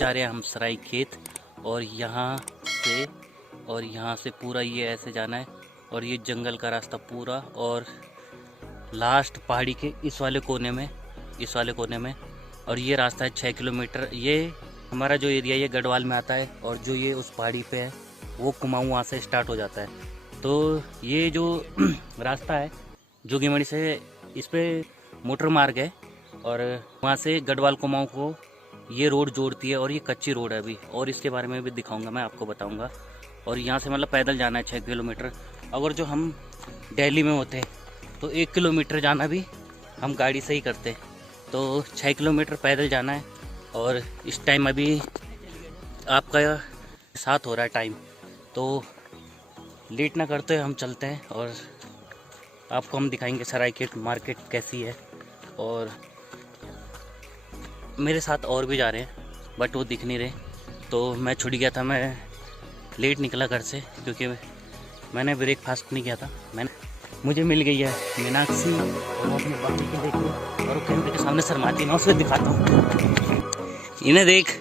जा रहे हैं हम सरायखेत, और यहाँ से पूरा ये ऐसे जाना है, और ये जंगल का रास्ता पूरा, और लास्ट पहाड़ी के इस वाले कोने में, और ये रास्ता है 6 किलोमीटर। ये हमारा जो एरिया ये गढ़वाल में आता है, और जो ये उस पहाड़ी पे है वो कुमाऊं वहाँ से स्टार्ट हो जाता है। तो ये जो रास्ता है जोगीमणि से, इस पे मोटर मार्ग है, और वहाँ से गढ़वाल कुमाऊं को ये रोड जोड़ती है, और ये कच्ची रोड है अभी, और इसके बारे में भी दिखाऊंगा, मैं आपको बताऊंगा। और यहाँ से मतलब पैदल जाना है 6 किलोमीटर। अगर जो हम दिल्ली में होते तो 1 किलोमीटर जाना भी हम गाड़ी से ही करते, तो 6 किलोमीटर पैदल जाना है। और इस टाइम अभी आपका 7 हो रहा है टाइम, तो लेट ना करते हम चलते हैं, और आपको हम दिखाएंगे सरायखेत मार्केट कैसी है। और मेरे साथ और भी जा रहे हैं बट वो दिख नहीं रहे, तो मैं छूट गया था, मैं लेट निकला घर से क्योंकि मैंने ब्रेकफास्ट नहीं किया था। मुझे मिल गई है मीनाक्षी, और वो अपने बाकी के देखिए, और वो कैमरे के सामने शर्माती है, मैं उसे दिखाता हूँ, इन्हें देख।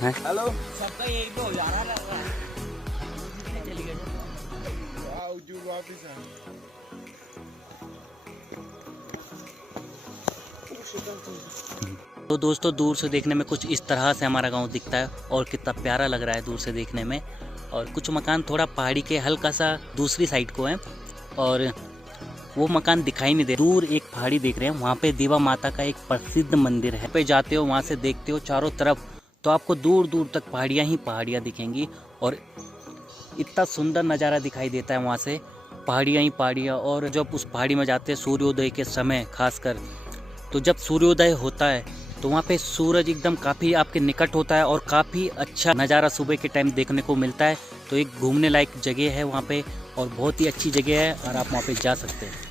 हेलो, सबका यही तो हो जा रहा है। तो दोस्तों, दूर से देखने में कुछ इस तरह से हमारा गांव दिखता है, और कितना प्यारा लग रहा है दूर से देखने में। और कुछ मकान थोड़ा पहाड़ी के हल्का सा दूसरी साइड को है, और वो मकान दिखाई नहीं दे। दूर एक पहाड़ी देख रहे हैं, वहाँ पे देवा माता का एक प्रसिद्ध मंदिर है। पे जाते हो, वहाँ से देखते हो चारों तरफ, तो आपको दूर दूर तक पहाड़ियाँ ही पहाड़ियाँ दिखेंगी, और इतना सुंदर नज़ारा दिखाई देता है वहाँ से, पहाड़ियाँ ही पहाड़ियाँ। और जब उस पहाड़ी में जाते हैं सूर्योदय के समय खासकर, तो जब सूर्योदय होता है तो वहाँ पे सूरज एकदम काफ़ी आपके निकट होता है, और काफ़ी अच्छा नज़ारा सुबह के टाइम देखने को मिलता है। तो एक घूमने लायक जगह है वहाँ पे, और बहुत ही अच्छी जगह है, और आप वहाँ पे जा सकते हैं।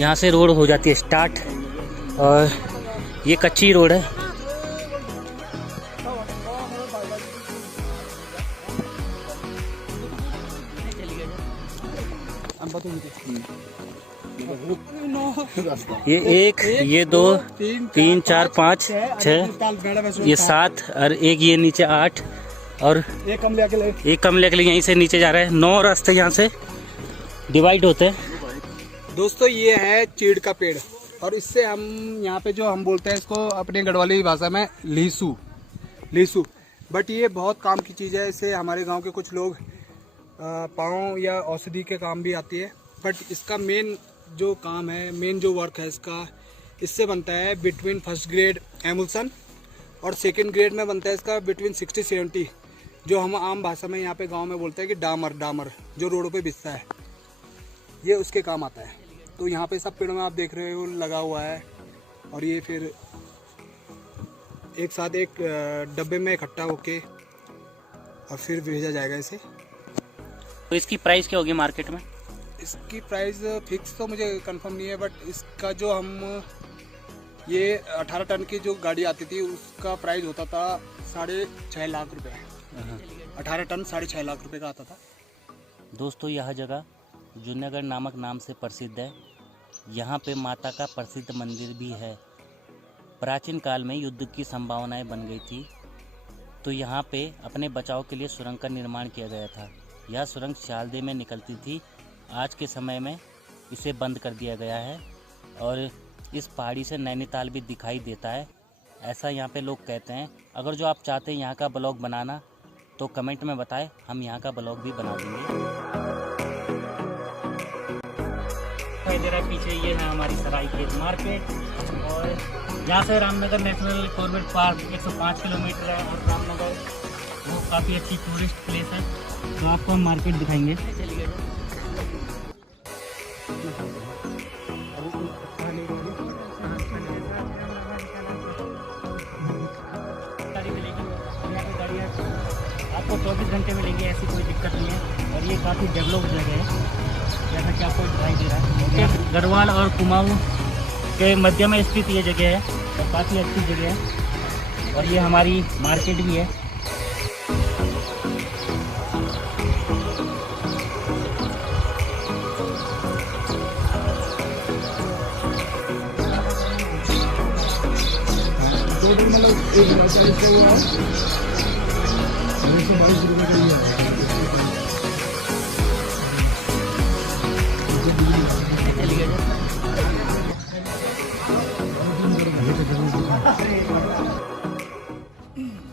यहाँ से रोड हो जाती है स्टार्ट, और ये कच्ची रोड है। ये 1, ये 2, 3, 4, 5, 6, ये 7, और एक ये नीचे 8, और एक कमले के लिए यहीं से नीचे जा रहा है। 9 रास्ते यहाँ से डिवाइड होते हैं। दोस्तों, ये है चीड़ का पेड़, और इससे हम यहाँ पे जो हम बोलते हैं इसको अपने गढ़वाली भाषा में लीसू, बट ये बहुत काम की चीज़ है। इससे हमारे गांव के कुछ लोग पाँव या औषधि के काम भी आती है। बट इसका मेन जो काम है, मेन जो वर्क है इसका, इससे बनता है बिटवीन फर्स्ट ग्रेड एमुल्सन, और सेकंड ग्रेड में बनता है इसका बिटवीन 60-70, जो हम आम भाषा में यहाँ पे गांव में बोलते हैं कि डामर जो रोडों पे बिछता है, ये उसके काम आता है। तो यहाँ पे सब पेड़ों में आप देख रहे हो लगा हुआ है, और ये फिर एक साथ एक डब्बे में इकट्ठा होके और फिर भेजा जाएगा इसे। तो इसकी प्राइस क्या होगी मार्केट में? इसकी प्राइस फिक्स तो मुझे कंफर्म नहीं है, बट इसका जो हम ये 18 टन की जो गाड़ी आती थी उसका प्राइस होता था 6.5 लाख रुपए। 18 टन 6.5 लाख रुपए का आता था। दोस्तों, यह जगह जूनागढ़ नामक नाम से प्रसिद्ध है। यहाँ पे माता का प्रसिद्ध मंदिर भी है। प्राचीन काल में युद्ध की संभावनाएं बन गई थी, तो यहाँ पे अपने बचाव के लिए सुरंग का निर्माण किया गया था। यह सुरंग सियालदे में निकलती थी। आज के समय में इसे बंद कर दिया गया है, और इस पहाड़ी से नैनीताल भी दिखाई देता है, ऐसा यहाँ पे लोग कहते हैं। अगर जो आप चाहते हैं यहाँ का ब्लॉग बनाना, तो कमेंट में बताएं, हम यहाँ का ब्लॉग भी बना देंगे। दिखाई दे रहा है पीछे, ये है हमारी सरायखेत मार्केट, और यहाँ से Ramnagar national Corbett park 105 kilometre है, और रामनगर वो काफ़ी अच्छी टूरिस्ट प्लेस है। तो आपको हम मार्केट दिखाएंगे। आपको 24 घंटे मिलेंगे, ऐसी कोई दिक्कत नहीं है, और ये काफ़ी डेवलप जगह है, जैसा कि आपको दिखाई दे रहा है। गढ़वाल और कुमाऊं के मध्य में स्थित ये जगह है और काफ़ी अच्छी जगह है और ये हमारी मार्केट भी है।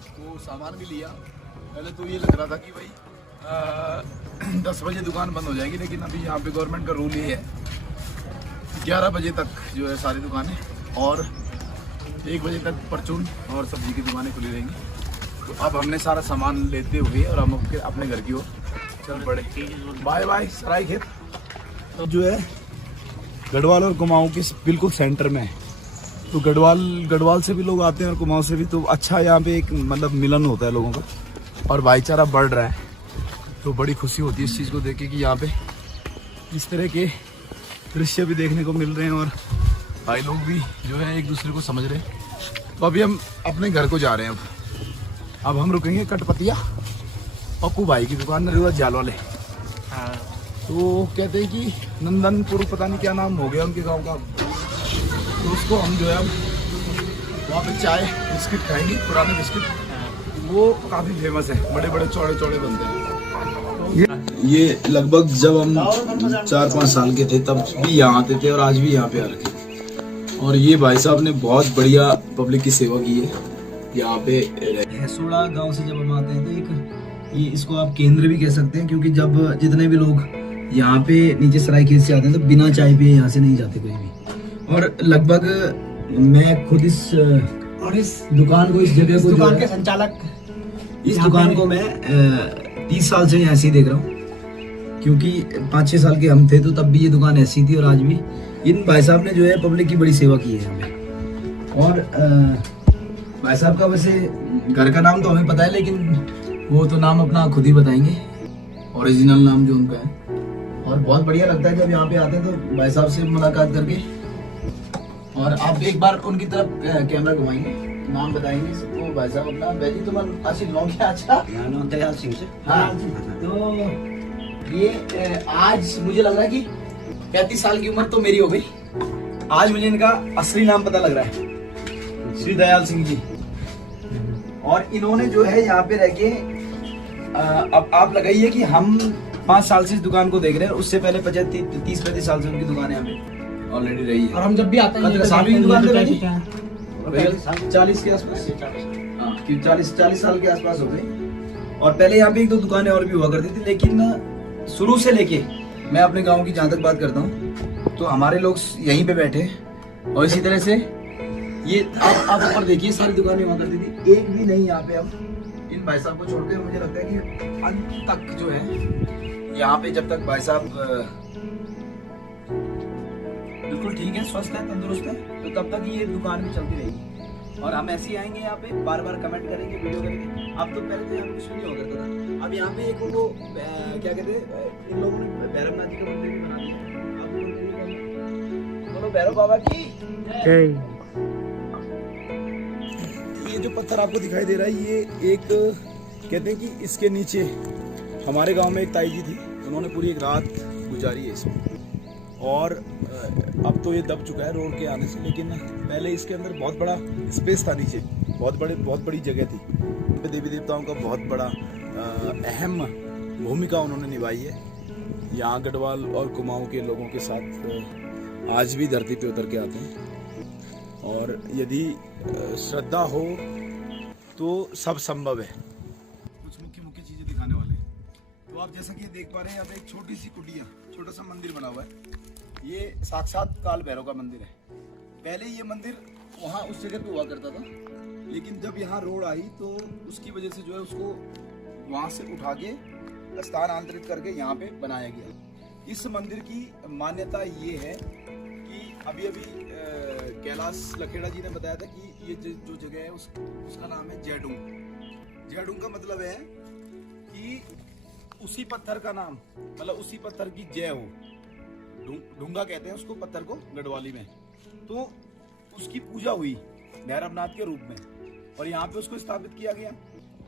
तो सामान भी लिया। पहले तो ये लग रहा था कि भाई 10 बजे दुकान बंद हो जाएगी, लेकिन अभी यहाँ पे गवर्नमेंट का रूल ये है 11 बजे तक जो है सारी दुकानें, और 1 बजे तक परचून और सब्जी की दुकानें खुली रहेंगी। तो अब हमने सारा सामान लेते हुए और हम अपने घर की ओर चल पड़े। Bye bye Saraikhet. तो जो है गढ़वाल और कुमाऊं के बिल्कुल सेंटर में है, तो गढ़वाल से भी लोग आते हैं और कुमाऊं से भी, तो अच्छा यहाँ पे एक मतलब मिलन होता है लोगों का और भाईचारा बढ़ रहा है। तो बड़ी खुशी होती है इस चीज़ को देख के कि यहाँ पे इस तरह के दृश्य भी देखने को मिल रहे हैं और भाई लोग भी जो है एक दूसरे को समझ रहे हैं। तो अभी हम अपने घर को जा रहे हैं। अब हम रुकेंगे कटपतिया पप्पू भाई की दुकान नरेगा जाल वाले। तो कहते हैं कि नंदनपुर, पता नहीं क्या नाम हो गया उनके गांव का, तो उसको हम जो है वहाँ पे चाय बिस्किट खाएंगे, पुराने बिस्किट, वो काफ़ी फेमस है, बड़े बड़े चौड़े चौड़े बनते हैं। ये लगभग जब हम 4-5 साल के थे तब भी यहाँ आते थे और आज भी यहाँ पे आ रखे। और ये भाई साहब ने बहुत बढ़िया पब्लिक की सेवा की है यहाँ पे। हैसोड़ा गांव से जब हम आते हैं तो एक ये इसको आप केंद्र भी कह सकते हैं, क्योंकि जब जितने भी लोग यहाँ पे नीचे सरायखेत से आते हैं तो बिना चाय पिए यहाँ से नहीं जाते कोई भी। और लगभग मैं खुद इस दुकान को, इस जगह को, दुकान के संचालक, इस दुकान को मैं 30 साल से ऐसे ही देख रहा हूँ, क्योंकि 5-6 साल के हम थे तो तब भी ये दुकान ऐसी थी और आज भी इन भाई साहब ने जो है पब्लिक की बड़ी सेवा की है हमें। और भाई साहब का वैसे घर का नाम तो हमें पता है, लेकिन वो तो नाम अपना खुद ही बताएंगे, ओरिजिनल नाम जो उनका है। और बहुत बढ़िया लगता है जब यहाँ पे आते हैं तो भाई साहब से मुलाकात करके। और आप एक बार उनकी तरफ कैमरा घुमाएंगे, नाम बताएंगे तो भाई साहब अपना बैजी तुम्हारा आशीष नाम क्या? अच्छा, नाम दयाल सिंह से। हाँ, तो ये आज मुझे लग रहा है कि 35 साल की उम्र तो मेरी हो गई, आज मुझे इनका असली नाम पता लग रहा है, श्री दयाल सिंह जी। और इन्होंने जो है यहाँ पे रह के अब आप लगाइए कि हम 5 साल से इस दुकान को देख रहे हैं, उससे पहले 30-35 साल से उनकी दुकान यहाँ पे ऑलरेडी रही है। और हम जब भी आते हैं 40 के आसपास, हाँ 40 साल के आसपास हो गए। और पहले यहाँ पे 1-2 दुकानें और भी हुआ करती थी, लेकिन शुरू से लेके मैं अपने गाँव की जहाँ तक बात करता हूँ तो हमारे लोग यहीं पे बैठे। और इसी तरह से ये आप ऊपर देखिए सारी दुकानें हुआ करती थी, एक भी नहीं यहाँ पे अब इन भाई साहब को छोड़कर। मुझे लगता है कि अंत तक जो है यहाँ पे जब तक भाई साहब बिल्कुल ठीक है, स्वस्थ है, तंदुरुस्त है, तो तब तक ये दुकान भी चलती रहेगी। और हम ऐसे ही आएंगे यहाँ पे, बार बार कमेंट करेंगे, वीडियो करेंगे। अब तो पहले तो यहाँ पे कुछ भी नहीं हो करता था, अब यहाँ पे एक वो क्या कहते हैं, इन लोगों ने भैरवनाथ जी का मंदिर भी बना दिया। बोलो भैरव बाबा की जय। ये जो पत्थर आपको दिखाई दे रहा है, ये एक कहते हैं कि इसके नीचे हमारे गांव में एक ताई जी थी, उन्होंने पूरी एक रात गुजारी है इसमें। और अब तो ये दब चुका है रोड के आने से, लेकिन पहले इसके अंदर बहुत बड़ा स्पेस था, नीचे बहुत बड़ी जगह थी। देवी देवताओं का बहुत बड़ा अहम भूमिका उन्होंने निभाई है। यहाँ गढ़वाल और कुमाऊं के लोगों के साथ आज भी धरती पे उतर के आते हैं। और यदि श्रद्धा हो तो सब संभव है। कुछ मुख्य चीजें दिखाने वाले हैं। तो आप जैसा कि देख पा रहे हैं, यहाँ पे एक छोटी सी कुटिया, छोटा सा मंदिर बना हुआ है। ये साक्षात काल भैरव का मंदिर है। पहले ये मंदिर वहाँ उस जगह पे हुआ करता था, लेकिन जब यहाँ रोड आई तो उसकी वजह से जो है उसको वहाँ से उठा के स्थानांतरित करके यहाँ पे बनाया गया। इस मंदिर की मान्यता ये है कि अभी कैलाश लखेड़ा जी ने बताया था कि ये जो जगह है उसका नाम है जैडूंग। जैडूंग का मतलब है कि उसी पत्थर का नाम, मतलब उसी पत्थर की जय हो। ढूंगा कहते हैं उसको, पत्थर को गढ़वाली में। तो उसकी पूजा हुई भैरवनाथ के रूप में और यहाँ पे उसको स्थापित किया गया।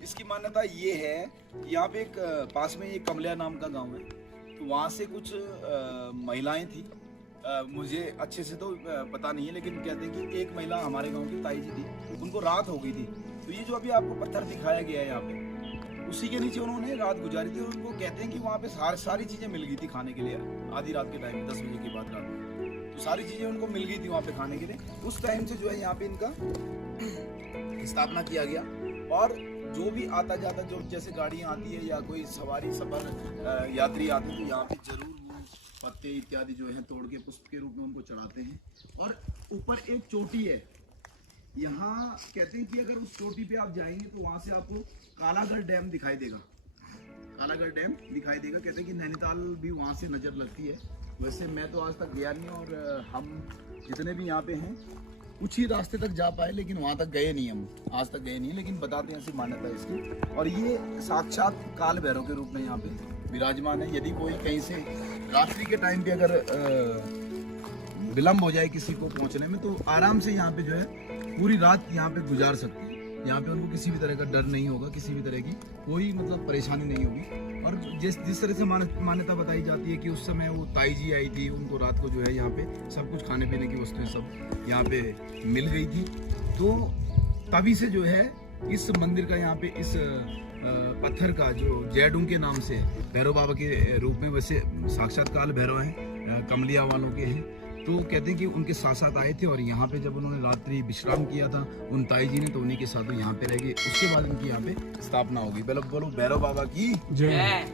इसकी मान्यता ये है कि यहाँ पे एक पास में एक कमलिया नाम का गांव है, तो वहाँ से कुछ महिलाएं थी, मुझे अच्छे से तो पता नहीं है, लेकिन कहते हैं कि एक महिला हमारे गांव की ताई जी थी, उनको रात हो गई थी। तो ये जो अभी आपको पत्थर दिखाया गया है यहाँ पे, उसी के नीचे उन्होंने रात गुजारी थी और उनको कहते हैं कि वहाँ पे सारी चीजें मिल गई थी खाने के लिए। आधी रात के टाइम 10 बजे के बाद रात में तो सारी चीजें उनको मिल गई थी वहाँ पे खाने के लिए। उस टाइम से जो है यहाँ पे इनका स्थापना किया गया और जो भी आता जाता, जो जैसे गाड़ियाँ आती है या कोई सवारी सफर यात्री आते हैं तो यहाँ पे जरूर वो पत्ते इत्यादि जो है तोड़ के पुष्प के रूप में उनको चढ़ाते हैं। और ऊपर एक चोटी है, यहाँ कहते हैं कि अगर उस चोटी पे आप जाएंगे तो वहाँ से आपको कालागढ़ डैम दिखाई देगा, कालागढ़ डैम दिखाई देगा। कहते हैं कि नैनीताल भी वहाँ से नज़र लगती है। वैसे मैं तो आज तक गया नहीं और हम जितने भी यहाँ पे हैं कुछ ही रास्ते तक जा पाए, लेकिन वहाँ तक गए नहीं, हम आज तक गए नहीं, लेकिन बताते हैं ऐसी मान्यता है इसकी। और ये साक्षात काल भैरव के रूप में यहाँ पे विराजमान है। यदि कोई कहीं से रात्रि के टाइम पे अगर विलम्ब हो जाए किसी को पहुँचने में, तो आराम से यहाँ पे जो है पूरी रात यहाँ पे गुजार सकते हैं। यहाँ पे उनको किसी भी तरह का डर नहीं होगा, किसी भी तरह की कोई मतलब परेशानी नहीं होगी। और जिस तरह से मान्यता बताई जाती है कि उस समय वो ताई जी आई थी, उनको रात को जो है यहाँ पे सब कुछ खाने पीने की वस्तुएं सब यहाँ पे मिल गई थी। तो तभी से जो है इस मंदिर का यहाँ पे इस पत्थर का जो जैडूंग के नाम से भैरव बाबा के रूप में, वैसे साक्षात काल भैरव हैं, कमलिया वालों के हैं। तो कहते हैं कि उनके साथ साथ आए थे और यहाँ पे जब उन्होंने रात्रि विश्राम किया था उन ताई जी ने, तो उन्हीं के साथ यहाँ पे रह गए। उसके बाद इनकी यहाँ पे स्थापना होगी। बोलो भैरव बाबा की जय।